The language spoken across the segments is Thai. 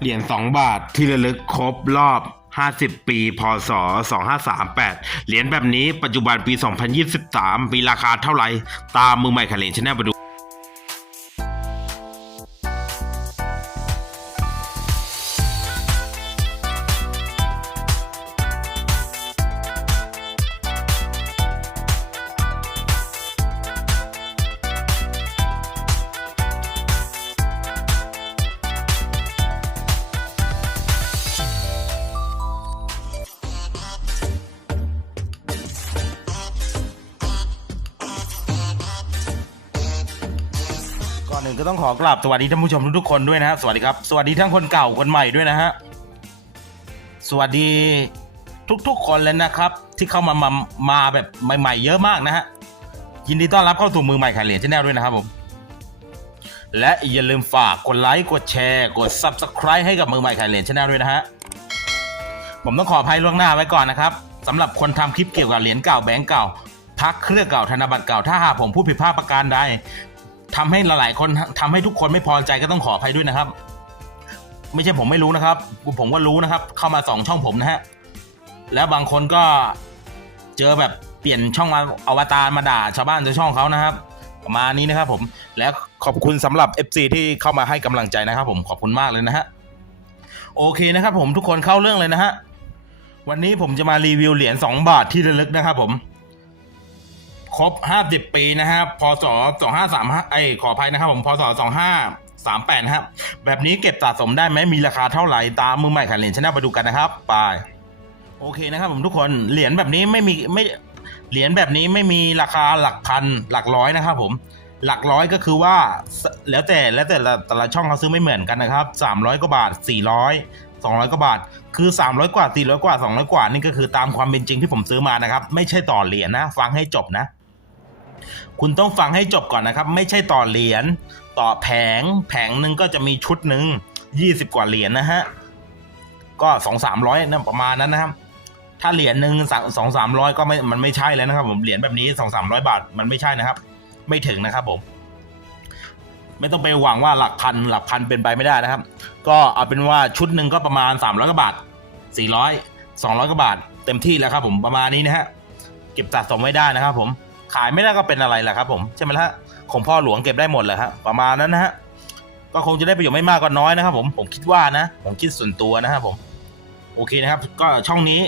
เหรียญ2บาทที่ระลึกครบรอบ 50 ปี พศ 2538 เหรียญแบบนี้ปัจจุบันปี 2023 มีราคาเท่าไหร่ ตามมือใหม่ขันเหรียญชแนลไปดู อนหนึ่งก็ต้องขอกราบสวัสดีท่านผู้ชมทุกๆคนด้วยนะฮะสวัสดีครับสวัสดีทั้งคนเก่าคนใหม่ด้วยนะฮะสวัสดีทุกๆคนเลยนะครับ ที่เข้ามามามาแบบใหม่ ๆ เยอะมากนะฮะยินดีต้อนรับเข้าสู่มือใหม่ขายเหรียญชแนลด้วยนะครับผมและอย่าลืมฝากกดไลค์กดแชร์กด Subscribe ให้กับมือใหม่ขายเหรียญชแนลด้วยนะฮะผมต้องขออภัยล่วงหน้าไว้ก่อนนะครับสำหรับคนทำคลิปเกี่ยวกับเหรียญเก่าแบงก์เก่าพักเครื่องเก่าธนบัตรเก่าถ้าหากผมพูดผิดพลาดประการใด ทำให้หลายๆ คนทำให้ทุกคนไม่พอใจก็ต้องขออภัยด้วยนะครับ ไม่ใช่ผมไม่รู้นะครับผมก็รู้นะครับ เข้ามาสองช่องผมนะฮะแล้วบางคนก็เจอแบบเปลี่ยนช่องมาอวตารมาด่าชาวบ้านในช่องเขานะครับ ประมาณนี้นะครับ ผมและขอบคุณสำหรับ FC ที่เข้ามาให้กำลังใจนะครับ ผมขอบคุณมากเลยนะฮะโอเคนะครับ ผมทุกคนเข้าเรื่องเลยนะฮะวันนี้ผมจะมารีวิวเหรียญ2บาทที่ระลึกนะครับผม ครบ 50 ปีนะครับพศ2535ไอ้ขออภัยนะครับผมพศ2538นะครับ แบบนี้เก็บสะสมได้ไหมมีราคาเท่าไหร่ตามมือใหม่ขันเหรียญชนะไปดูกันนะครับไปโอเคนะครับผมทุกคนเหรียญแบบนี้ไม่มีไม่เหรียญแบบนี้ไม่มีราคาหลักพันหลักร้อยนะครับผมหลักร้อยก็คือว่าแล้วแต่แล้วแต่ละแต่ละช่องเขาซื้อไม่เหมือนกันนะครับ 300กว่าบาท 400 200กว่าบาท คือ 300 กว่า 400 กว่า 200 กว่านี่ก็คือตามความเป็นจริงที่ผมซื้อมานะครับ ไม่ใช่ต่อเหรียญนะ ฟังให้จบนะ คุณต้องฟังให้จบก่อนนะครับ ไม่ใช่ต่อเหรียญต่อแผง แผงหนึ่งก็จะมีชุดหนึ่งยี่สิบกว่าเหรียญนะฮะ ก็สองสามร้อยนะประมาณนั้นนะครับ ถ้าเหรียญหนึ่งสองสามร้อยก็ไม่มันไม่ใช่แล้วนะครับ ผมเหรียญแบบนี้สองสามร้อยบาทมันไม่ใช่นะครับ ไม่ถึงนะครับผม ไม่ต้องไปหวังว่าหลักพันหลักพันเป็นไปไม่ได้นะครับ ก็เอาเป็นว่าชุดหนึ่งก็ประมาณสามร้อยกว่าบาทสี่ร้อยสองร้อยกว่าบาท เต็มที่แล้วครับ ผมประมาณนี้นะฮะเก็บสะสมไว้ได้นะครับ ผม ขายไม่ได้ก็เป็นอะไรล่ะครับผมใช่ไหมล่ะของพ่อหลวงเก็บได้หมดเลยฮะประมาณนั้นนะฮะก็คงจะได้ประโยชน์ไม่มากก็น้อยนะครับ ผมผมคิดว่านะ ผมคิดส่วนตัวนะครับผม โอเคนะครับ ก็ช่องนี้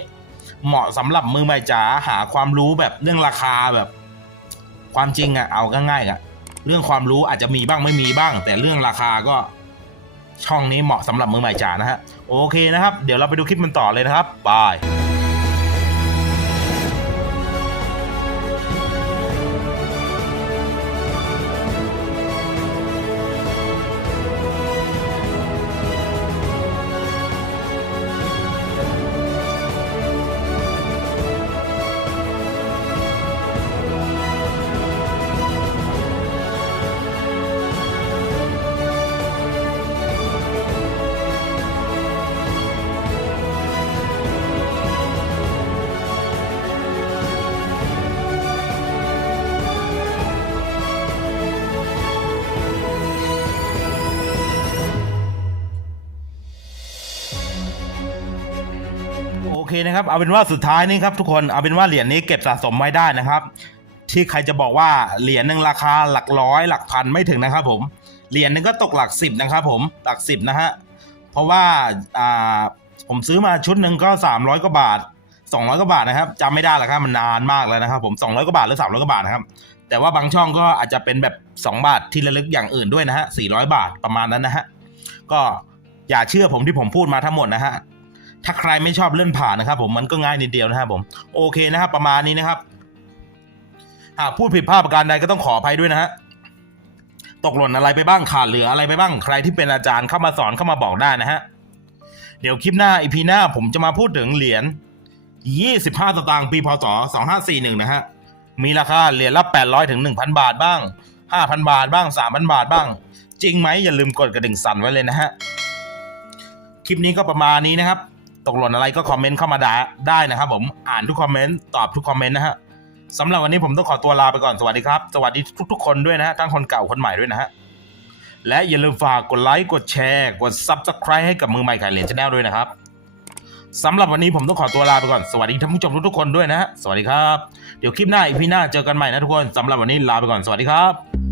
เหมาะสำหรับมือใหม่จ๋าหาความรู้แบบเรื่องราคาแบบ ความจริงอะเอาง่ายๆอะเรื่องความรู้อาจจะมีบ้างไม่มีบ้าง แต่เรื่องราคาก็ ช่องนี้เหมาะสำหรับมือใหม่จ๋านะฮะโอเคนะครับ เดี๋ยวเราไปดูคลิปมันต่อเลยนะครับบาย นะครับ เอาเป็นว่าสุดท้ายนี่ครับทุกคนเอาเป็นว่าเหรียญนี้เก็บสะสมไว้ได้นะครับ ที่ใครจะบอกว่าเหรียญหนึ่งราคาหลักร้อยหลักพันไม่ถึงนะครับ ผมเหรียญหนึ่งก็ตกหลักสิบนะครับ ผมหลักสิบนะฮะเพราะว่าอ่าผมซื้อมาชุดหนึ่งก็สามร้อยกว่าบาทสองร้อยกว่าบาทนะครับจำไม่ได้แล้วครับมันนานมากแล้วนะครับ ผมสองร้อยกว่าบาทหรือสามร้อยกว่าบาทนะครับ แต่ว่าบางช่องก็อาจจะเป็นแบบสองบาทที่ระลึกอย่างอื่นด้วยนะฮะสี่ร้อยบาทประมาณนั้นนะฮะก็อย่าเชื่อผมที่ผมพูดมาทั้งหมดนะฮะ ถ้าใครไม่ชอบเลื่อนผ่านนะครับผมมันก็ง่ายนิดเดียวนะครับผมโอเคนะครับ ประมาณนี้นะครับหากพูดผิดพลาดประการใดก็ต้องขออภัยด้วยนะฮะตกหล่นอะไรไปบ้างขาดเหลืออะไรไปบ้างใครที่เป็นอาจารย์เข้ามาสอนเข้ามาบอกได้นะฮะเดี๋ยวคลิปหน้าอีพีหน้าผมจะมาพูดถึงเหรียญ25สตางค์ปีพศ2541นะฮะมีราคาเหรียญละ800ถึง1,000 บาทบ้าง 5,000 บาทบ้าง 3,000 บาทบ้าง จริงไหมอย่าลืมกดกระดิ่งสั่นไว้เลยนะฮะ คลิปนี้ก็ประมาณนี้นะครับ ตกหล่นอะไรก็คอมเมนต์เข้ามาด่าได้นะครับผมอ่านทุกคอมเมนต์ตอบทุกคอมเมนต์นะฮะสำหรับวันนี้ผมต้องขอตัวลาไปก่อนสวัสดีครับ สวัสดีทุก ๆ คนด้วยนะฮะทั้งคนเก่าคนใหม่ด้วยนะฮะและอย่าลืมฝากกดไลค์กดแชร์กด Subscribe ให้กับมือใหม่ขายเหรียญชาแนลด้วยนะครับสำหรับวันนี้ผมต้องขอตัวลาไปก่อนสวัสดีท่านผู้ชมทุกๆคนด้วยนะฮะสวัสดีครับ เดี๋ยวคลิปหน้าอีพีหน้าเจอกันใหม่นะทุกคนสำหรับวันนี้ลาไปก่อนสวัสดีครับ